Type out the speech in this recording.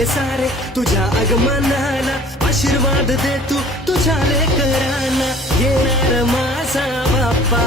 झाले सारे तुझ्या आगमनाला, आशीर्वाद दे तू तुझ्या लेकरांना. येणार माझा बाप्पा